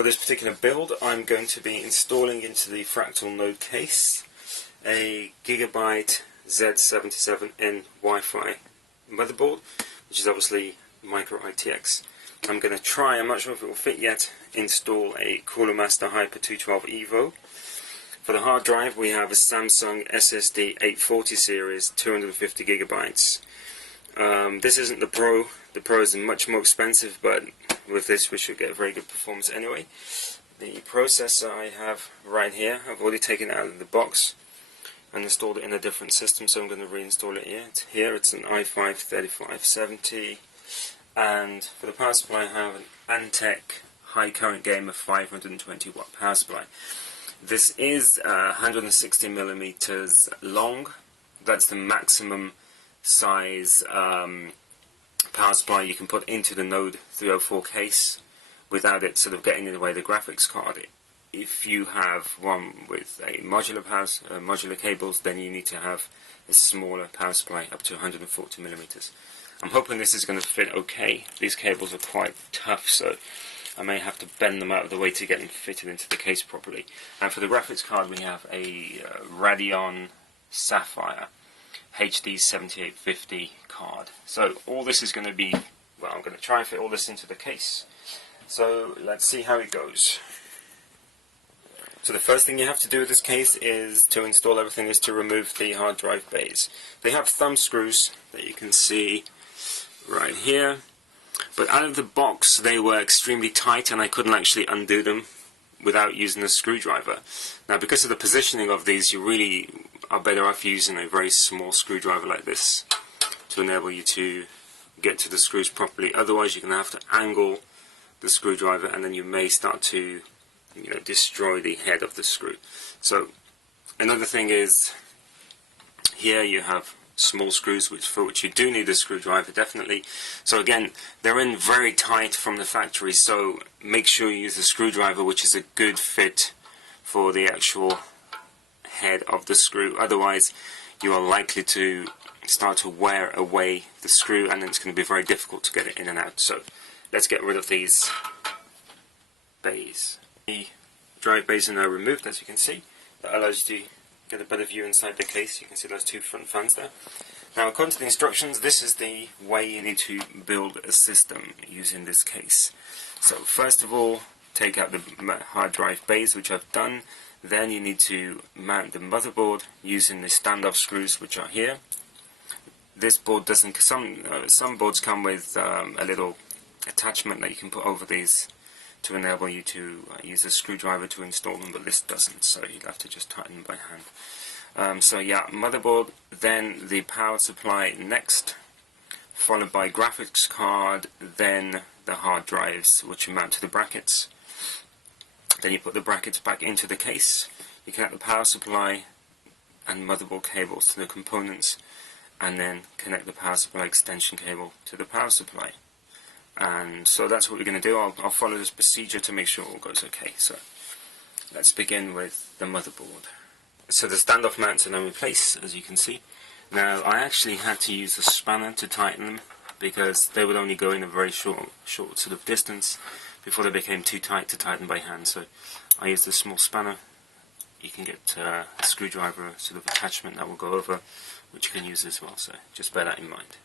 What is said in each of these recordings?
For this particular build, I'm going to be installing into the Fractal Node case a Gigabyte Z77N Wi-Fi motherboard, which is obviously Micro ITX. I'm going to try, I'm not sure if it will fit yet, install a Cooler Master Hyper 212 Evo. For the hard drive, we have a Samsung SSD 840 series, 250 gigabytes. This isn't the Pro. The Pro is much more expensive, but with this we should get very good performance anyway. The processor I have right here, I've already taken it out of the box and installed it in a different system, so I'm going to reinstall it here. It's an i5 3570, and for the power supply I have an Antec high current gamer 520 watt power supply. This is 160 millimeters long. That's the maximum size power supply you can put into the Node 304 case without it sort of getting in the way of the graphics card. If you have one with a modular cables, then you need to have a smaller power supply up to 140 millimeters. I'm hoping this is going to fit okay. These cables are quite tough, so I may have to bend them out of the way to get them fitted into the case properly. And for the graphics card, we have a Radeon Sapphire HD 7850 card. So all this is going to be, well, I'm going to try and fit all this into the case. So let's see how it goes. So the first thing you have to do with this case is to install everything is to remove the hard drive bays. They have thumb screws that you can see right here, but out of the box they were extremely tight and I couldn't actually undo them without using a screwdriver. Now, because of the positioning of these, you really are better off using a very small screwdriver like this to enable you to get to the screws properly. Otherwise you're going to have to angle the screwdriver and then you may start to destroy the head of the screw. So another thing is, here you have small screws for which you do need a screwdriver, definitely. So again, they're in very tight from the factory, so make sure you use a screwdriver which is a good fit for the actual head of the screw. Otherwise you are likely to start to wear away the screw and then it's going to be very difficult to get it in and out. So let's get rid of these bays. The drive bays are now removed, as you can see. That allows you to get a better view inside the case. You can see those two front fans there. Now, according to the instructions, this is the way you need to build a system using this case. So first of all, take out the hard drive bays, which I've done. Then you need to mount the motherboard using the standoff screws, which are here. This board doesn't. Some boards come with a little attachment that you can put over these to enable you to use a screwdriver to install them, but this doesn't, so you'll have to just tighten them by hand. So yeah, motherboard, then the power supply next, followed by graphics card, then the hard drives, which you mount to the brackets. Then you put the brackets back into the case, you connect the power supply and motherboard cables to the components, and then connect the power supply extension cable to the power supply. And so that's what we're going to do. I'll follow this procedure to make sure all goes okay. So let's begin with the motherboard. So the standoff mounts are now in place, as you can see. Now, I actually had to use a spanner to tighten them because they would only go in a very short sort of distance before they became too tight to tighten by hand. So I used a small spanner. You can get a screwdriver sort of attachment that will go over, which you can use as well. So just bear that in mind.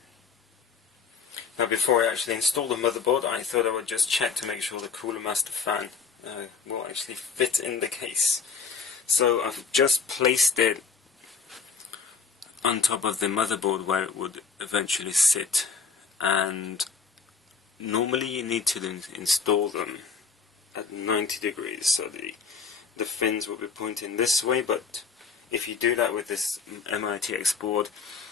Now, before I actually install the motherboard, I thought I would just check to make sure the Cooler Master fan will actually fit in the case. So I've just placed it on top of the motherboard where it would eventually sit, and normally you need to install them at 90 degrees, so the fins will be pointing this way, but if you do that with this m-itx board,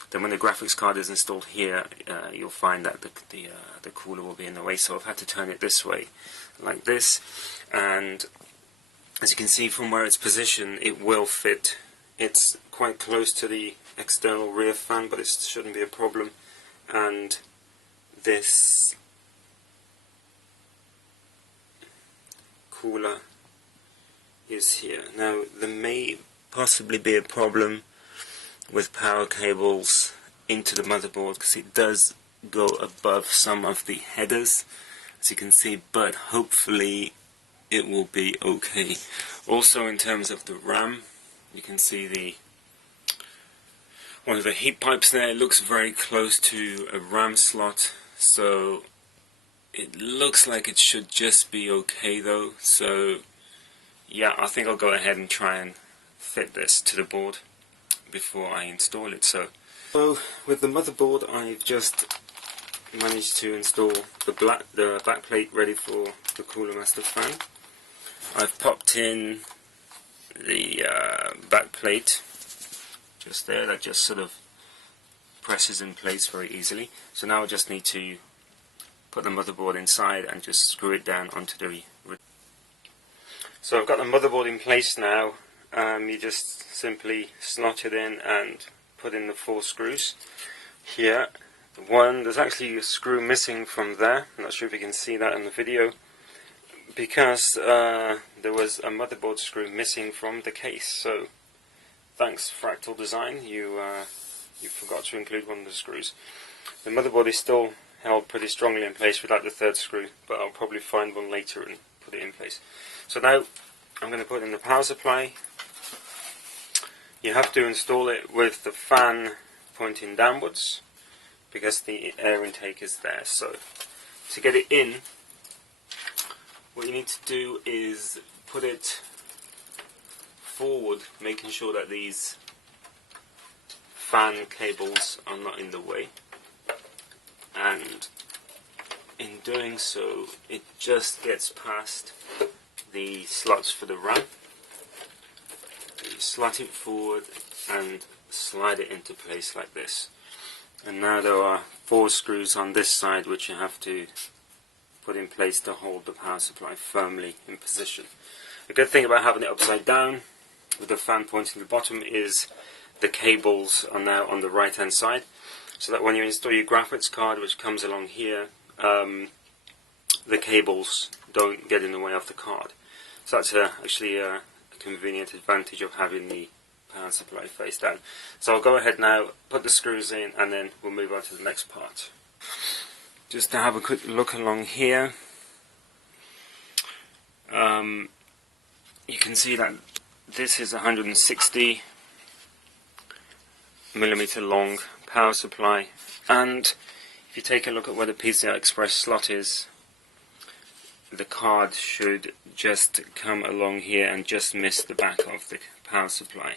then when the graphics card is installed here, you'll find that the cooler will be in the way. So I've had to turn it this way, like this, and as you can see from where it's positioned, it will fit. It's quite close to the external rear fan, but it shouldn't be a problem. And this cooler is here. Now, there may possibly be a problem with power cables into the motherboard because it does go above some of the headers, as you can see, but hopefully it will be okay. Also, in terms of the RAM, you can see one of the heat pipes there. It looks very close to a RAM slot, so it looks like it should just be okay though. So yeah, I think I'll go ahead and try and fit this to the board before I install it. So with the motherboard, I've just managed to install the back plate ready for the Cooler Master fan. I've popped in the back plate just there, that just sort of presses in place very easily. So now I just need to put the motherboard inside and just screw it down onto the... So I've got the motherboard in place now. You just simply slot it in and put in the 4 screws. Here, there's actually a screw missing from there. I'm not sure if you can see that in the video, because there was a motherboard screw missing from the case. So thanks Fractal Design, you forgot to include one of the screws. The motherboard is still held pretty strongly in place without the 3rd screw, but I'll probably find one later and put it in place. So now I'm going to put in the power supply. You have to install it with the fan pointing downwards because the air intake is there. So to get it in, what you need to do is put it forward, making sure that these fan cables are not in the way, and in doing so it just gets past the slots for the RAM. You slot it forward and slide it into place like this. And now there are 4 screws on this side which you have to put in place to hold the power supply firmly in position. The good thing about having it upside down with the fan pointing to the bottom is the cables are now on the right hand side, so that when you install your graphics card, which comes along here, the cables don't get in the way of the card. So that's actually a convenient advantage of having the power supply face down. So I'll go ahead now, put the screws in, and then we'll move on to the next part. Just to have a quick look along here, you can see that this is a 160mm long power supply, and if you take a look at where the PCI Express slot is, the card should just come along here and just miss the back of the power supply.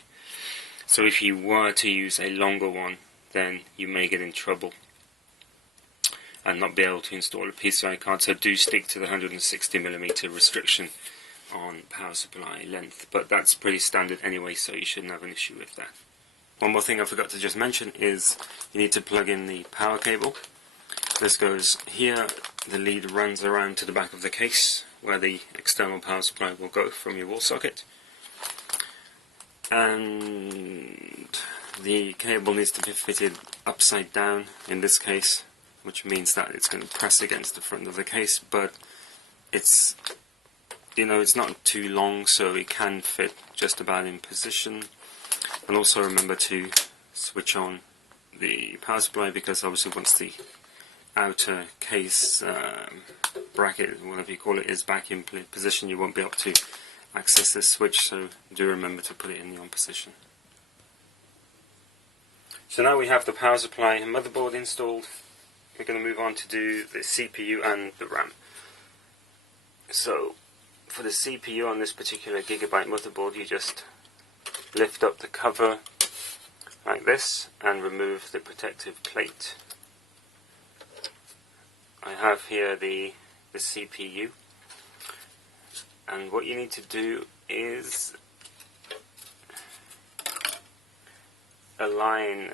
So if you were to use a longer one, then you may get in trouble and not be able to install a PCI card. So do stick to the 160mm restriction on power supply length, but that's pretty standard anyway, so you shouldn't have an issue with that. One more thing I forgot to just mention is you need to plug in the power cable. This goes here, the lead runs around to the back of the case where the external power supply will go from your wall socket, and the cable needs to be fitted upside down in this case, which means that it's going to press against the front of the case, but it's not too long, so it can fit just about in position. And also remember to switch on the power supply, because obviously once the outer case bracket, whatever you call it, is back in position, you won't be able to access this switch, so do remember to put it in the on position. So now we have the power supply and motherboard installed, we're going to move on to do the CPU and the RAM. So for the CPU on this particular Gigabyte motherboard, you just lift up the cover like this and remove the protective plate. I have here the CPU, and what you need to do is align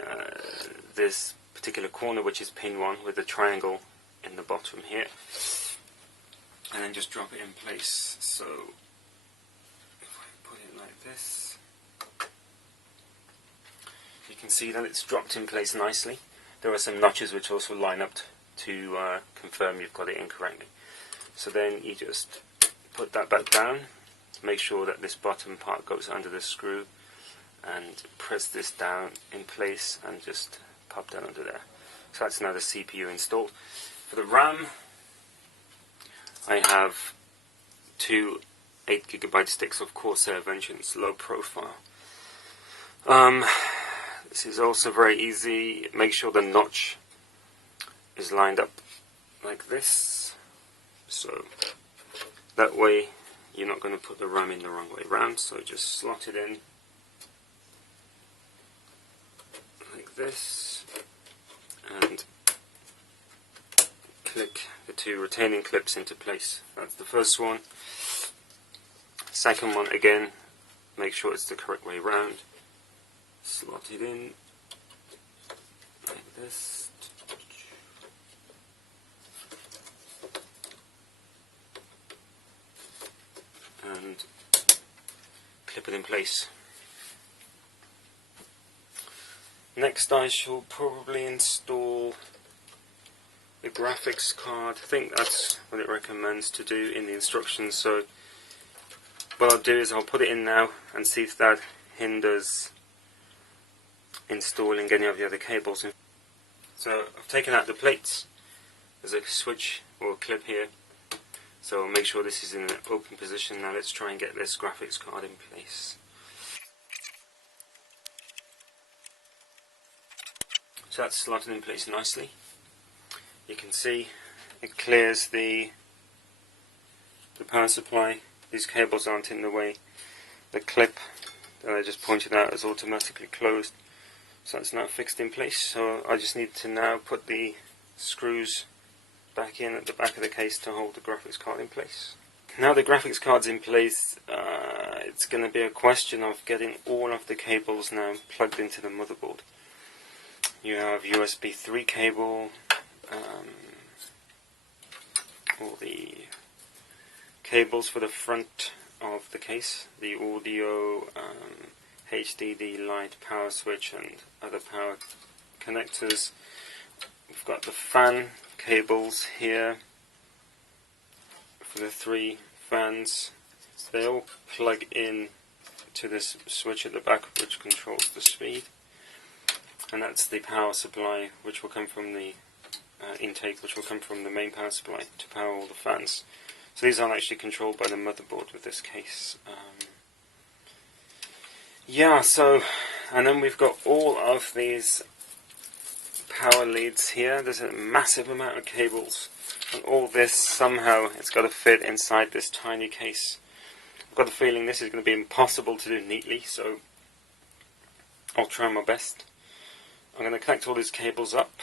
this particular corner, which is pin 1, with the triangle in the bottom here, and then just drop it in place. So if I put it like this, you can see that it's dropped in place nicely. There are some notches which also line up to confirm you've got it in correctly. So then you just put that back down, make sure that this bottom part goes under the screw, and press this down in place and just pop that under there. So that's now the CPU installed. For the RAM, I have 2 8GB sticks of Corsair Vengeance low profile. This is also very easy. Make sure the notch is lined up like this, so that way you're not going to put the RAM in the wrong way round. So just slot it in like this and click the two retaining clips into place. That's the first one. Second one, again, make sure it's the correct way round. Slot it in like this. And clip it in place. Next I shall probably install the graphics card. I think that's what it recommends to do in the instructions. So what I'll do is I'll put it in now and see if that hinders installing any of the other cables. So I've taken out the plates. There's a switch or a clip here. So I'll make sure this is in an open position. Now let's try and get this graphics card in place. So that's slotted in place nicely. You can see it clears the power supply. These cables aren't in the way. The clip that I just pointed out is automatically closed. So that's now fixed in place. So I just need to now put the screws back in at the back of the case to hold the graphics card in place. Now the graphics card's in place, it's going to be a question of getting all of the cables now plugged into the motherboard. You have USB 3 cable, all the cables for the front of the case, the audio, HDD light, power switch and other power connectors. We've got the fan cables here for the 3 fans. They all plug in to this switch at the back which controls the speed, and that's the power supply which will come from the intake, which will come from the main power supply to power all the fans. So these aren't actually controlled by the motherboard with this case. And then we've got all of these power leads here. There's a massive amount of cables, and all this somehow it's got to fit inside this tiny case. I've got a feeling this is going to be impossible to do neatly, so I'll try my best. I'm going to connect all these cables up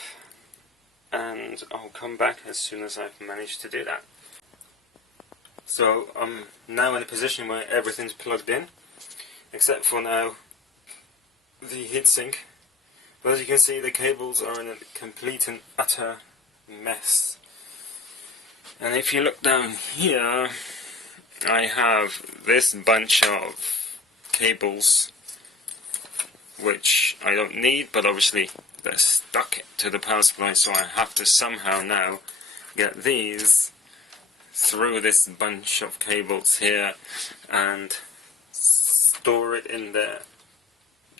and I'll come back as soon as I've managed to do that. So I'm now in a position where everything's plugged in, except for now the heatsink. But as you can see, the cables are in a complete and utter mess. And if you look down here, I have this bunch of cables which I don't need, but obviously they're stuck to the power supply, so I have to somehow now get these through this bunch of cables here and store it in there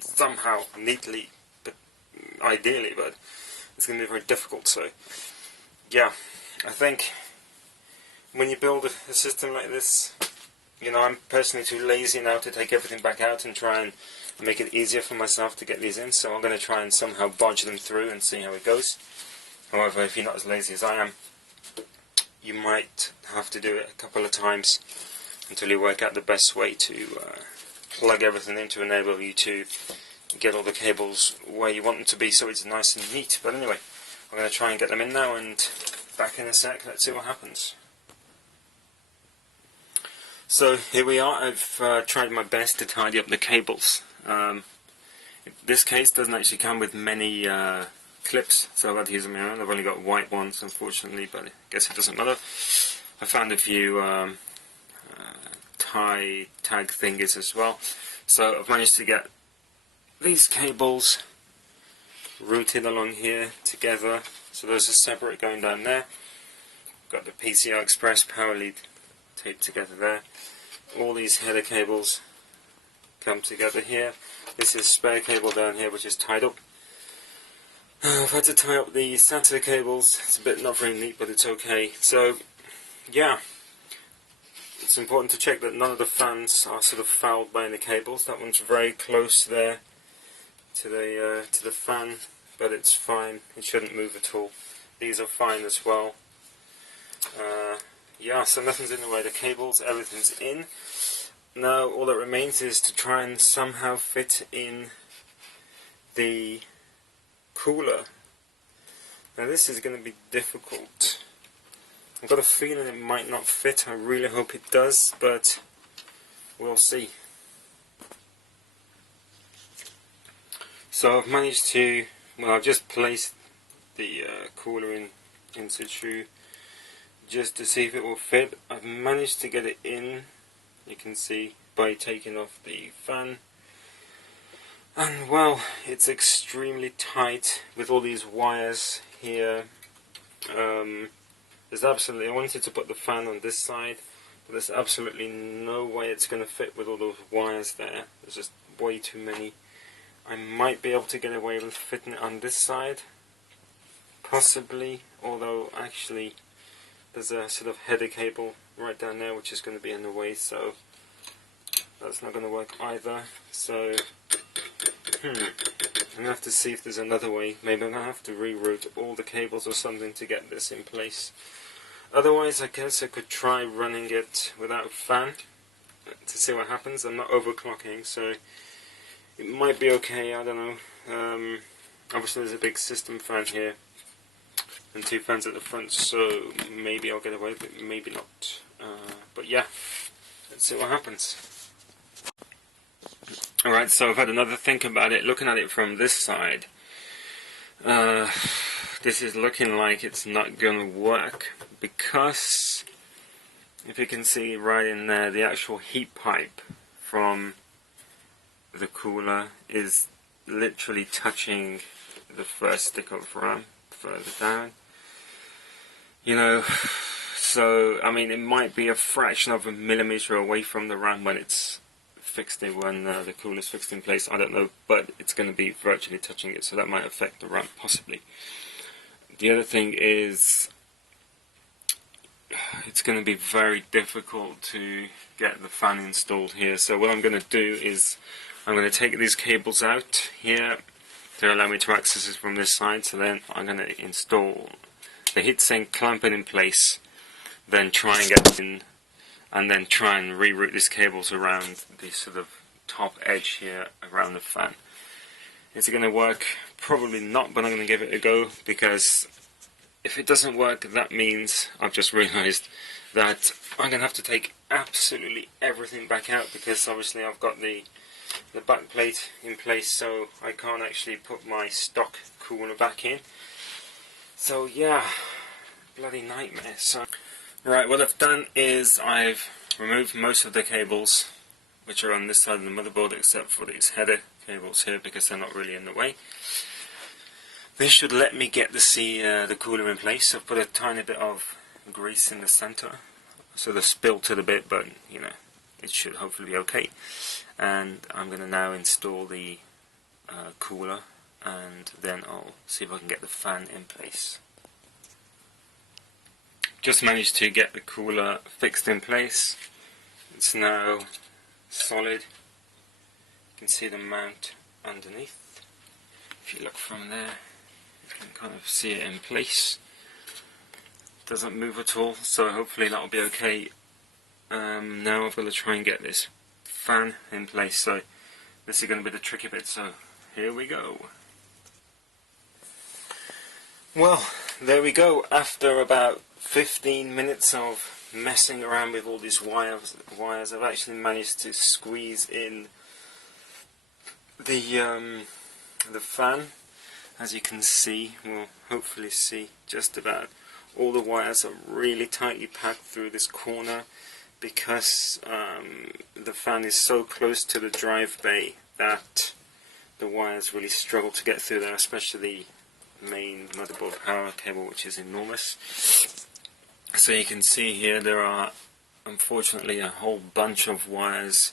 somehow neatly, but ideally, but it's going to be very difficult. So yeah, I think when you build a system like this, you know, I'm personally too lazy now to take everything back out and try and make it easier for myself to get these in, so I'm going to try and somehow bodge them through and see how it goes. However, if you're not as lazy as I am, you might have to do it a couple of times until you work out the best way to plug everything in to enable you to get all the cables where you want them to be so it's nice and neat. But anyway, I'm going to try and get them in now, and back in a sec, let's see what happens. So here we are. I've tried my best to tidy up the cables. This case doesn't actually come with many clips, so I've had to use them on my own. I've only got white ones, unfortunately, but I guess it doesn't matter. I found a few tie tag thingies as well, so I've managed to get these cables routed along here together, so those are separate going down there. Got the PCI Express power lead taped together there. All these header cables come together here. This is spare cable down here which is tied up. I've had to tie up the SATA cables. It's a bit not very neat, but it's okay. So yeah, it's important to check that none of the fans are sort of fouled by any cables. That one's very close there to the fan, but it's fine. It shouldn't move at all. These are fine as well. Yeah, so nothing's in the way. The cables, everything's in. Now all that remains is to try and somehow fit in the cooler. Now this is going to be difficult. I've got a feeling it might not fit. I really hope it does, but we'll see. So I've managed to, well, I've just placed the cooler in situ just to see if it will fit. I've managed to get it in, you can see, by taking off the fan. And well, it's extremely tight with all these wires here. There's absolutely, I wanted to put the fan on this side, but there's absolutely no way it's going to fit with all those wires there. There's just way too many. I might be able to get away with fitting it on this side, possibly, although actually there's a sort of header cable right down there which is going to be in the way, so that's not going to work either. So I'm going to have to see if there's another way. Maybe I'm going to have to reroute all the cables or something to get this in place. Otherwise, I guess I could try running it without fan to see what happens. I'm not overclocking, so it might be okay, I don't know. Obviously there's a big system fan here and two fans at the front, so maybe I'll get away with it, maybe not. But yeah, let's see what happens. Alright, so I've had another think about it. Looking at it from this side, this is looking like it's not going to work, because if you can see right in there, the actual heat pipe from the cooler is literally touching the first stick of RAM further down. You know, so I mean, it might be a fraction of a millimeter away from the RAM when it's fixed in, when the cooler's fixed in place. I don't know, but it's going to be virtually touching it, so that might affect the RAM possibly. The other thing is, it's going to be very difficult to get the fan installed here. So what I'm going to do is, I'm going to take these cables out here to allow me to access this from this side. So then I'm going to install the heatsink, clamp it in place, then try and get it in, and then try and reroute these cables around the sort of top edge here around the fan. Is it going to work? Probably not, but I'm going to give it a go, because if it doesn't work, that means, I've just realized, that I'm going to have to take absolutely everything back out, because obviously I've got the back plate in place, so I can't actually put my stock cooler back in. So yeah, bloody nightmare. So right, what I've done is I've removed most of the cables which are on this side of the motherboard, except for these header cables here, because they're not really in the way. This should let me get the cooler in place. I've put a tiny bit of grease in the center, so the spilt it a bit, but you know, it should hopefully be okay. And I'm going to now install the cooler, and then I'll see if I can get the fan in place. Just managed to get the cooler fixed in place. It's now solid. You can see the mount underneath. If you look from there, you can kind of see it in place. Doesn't move at all, so hopefully that'll be okay. Now I've got to try and get this fan in place, so this is going to be the tricky bit, so here we go. Well, there we go. After about 15 minutes of messing around with all these wires, I've actually managed to squeeze in the fan. As you can see, we'll hopefully see just about all the wires are really tightly packed through this corner, because the fan is so close to the drive bay that the wires really struggle to get through there, especially the main motherboard power cable, which is enormous. So you can see here there are unfortunately a whole bunch of wires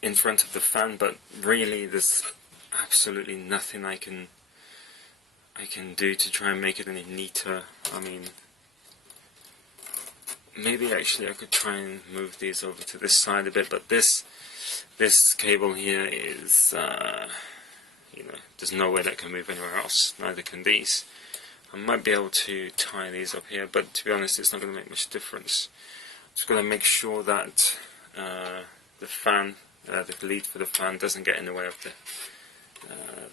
in front of the fan, but really there's absolutely nothing I can do to try and make it any neater. I mean, maybe actually I could try and move these over to this side a bit, but this cable here is, you know, there's no way that can move anywhere else, neither can these. I might be able to tie these up here, but to be honest it's not going to make much difference. Just going to make sure that the fan, the lead for the fan doesn't get in the way of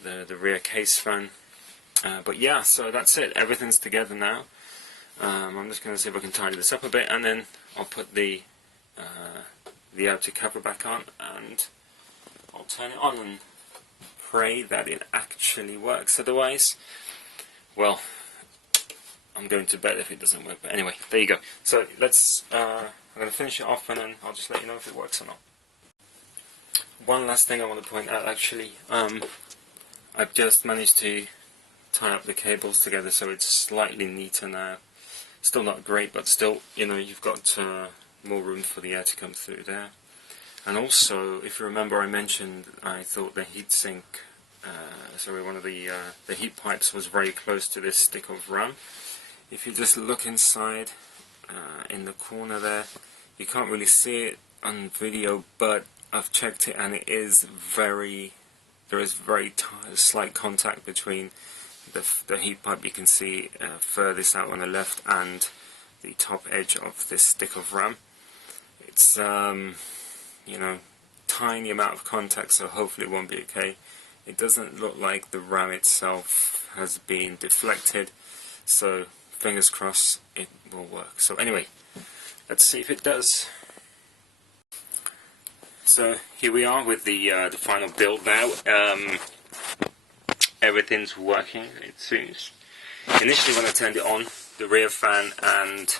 the rear case fan. But yeah, so that's it, everything's together now. I'm just going to see if I can tidy this up a bit, and then I'll put the outer cover back on, and I'll turn it on and pray that it actually works. Otherwise, well, I'm going to bed if it doesn't work. But anyway, there you go. So let's, I'm going to finish it off, and then I'll just let you know if it works or not. One last thing I want to point out, actually, I've just managed to tie up the cables together so it's slightly neater now. Still not great, but still, you know, you've got more room for the air to come through there. And also, if you remember, I mentioned I thought the heatsink, one of the heat pipes was very close to this stick of RAM. If you just look inside, in the corner there, you can't really see it on video, but I've checked it, and it is there is very slight contact between the heat pipe you can see furthest out on the left and the top edge of this stick of RAM. It's you know, tiny amount of contact, so hopefully it won't be okay. It doesn't look like the RAM itself has been deflected, so fingers crossed it will work. So anyway, let's see if it does. So here we are with the final build now. Everything's working, it seems. Initially when I turned it on, the rear fan and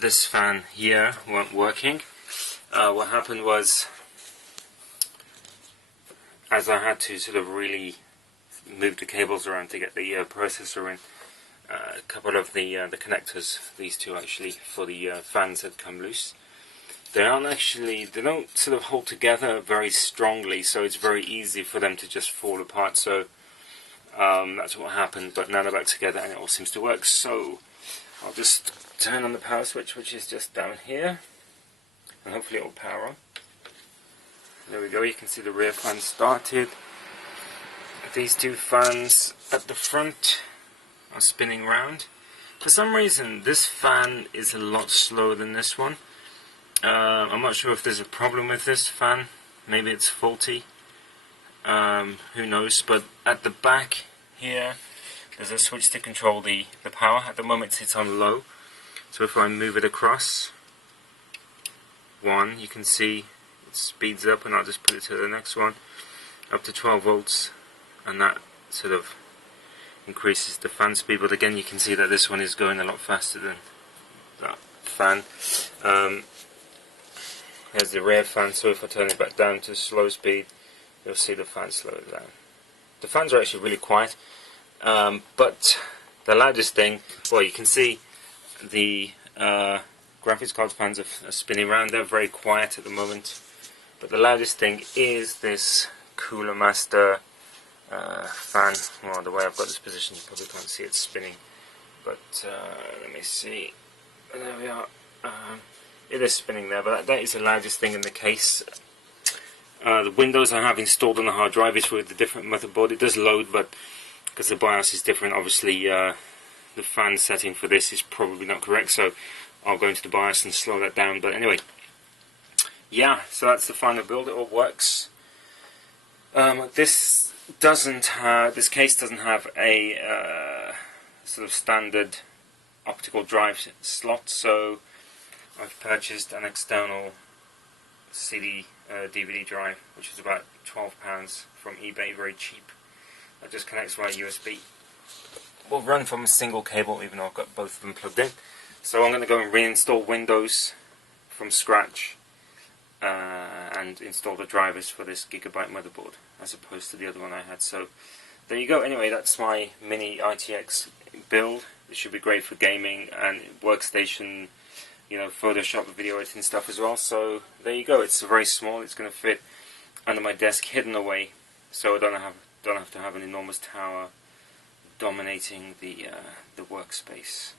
this fan here weren't working. What happened was, as I had to sort of really move the cables around to get the processor in, a couple of the connectors, these two actually, for the fans had come loose. They don't sort of hold together very strongly, so it's very easy for them to just fall apart. So that's what happened, but now they're back together and it all seems to work. So I'll just turn on the power switch, which is just down here, and hopefully it will power on. There we go, you can see the rear fan started. These two fans at the front are spinning round. For some reason this fan is a lot slower than this one. I'm not sure if there's a problem with this fan, maybe it's faulty, who knows, but at the back here there's a switch to control the power. At the moment it's on low, so if I move it across one, you can see it speeds up, and I'll just put it to the next one, up to 12 volts, and that sort of increases the fan speed. But again, you can see that this one is going a lot faster than that fan. Here's the rear fan, so if I turn it back down to slow speed, you'll see the fan slow it down. The fans are actually really quiet, but the loudest thing, well, you can see the graphics card fans are spinning around. They're very quiet at the moment, but the loudest thing is this Cooler Master fan. Well, the way I've got this position, you probably can't see it spinning, but let me see. There we are. It is spinning there, but that is the loudest thing in the case. The Windows I have installed on the hard drive is with a different motherboard. It does load, but because the BIOS is different, obviously the fan setting for this is probably not correct, so I'll go into the BIOS and slow that down. But anyway, yeah, so that's the final build. It all works. This case doesn't have a sort of standard optical drive slot, so I've purchased an external CD DVD drive, which is about £12 from eBay, very cheap. That just connects via USB. Will run from a single cable, even though I've got both of them plugged in. So I'm going to go and reinstall Windows from scratch and install the drivers for this Gigabyte motherboard, as opposed to the other one I had. So there you go. Anyway, that's my Mini ITX build. It should be great for gaming and workstation, you know, Photoshop, video editing stuff as well. So there you go. It's very small. It's going to fit under my desk, hidden away, so I don't have to have an enormous tower dominating the workspace.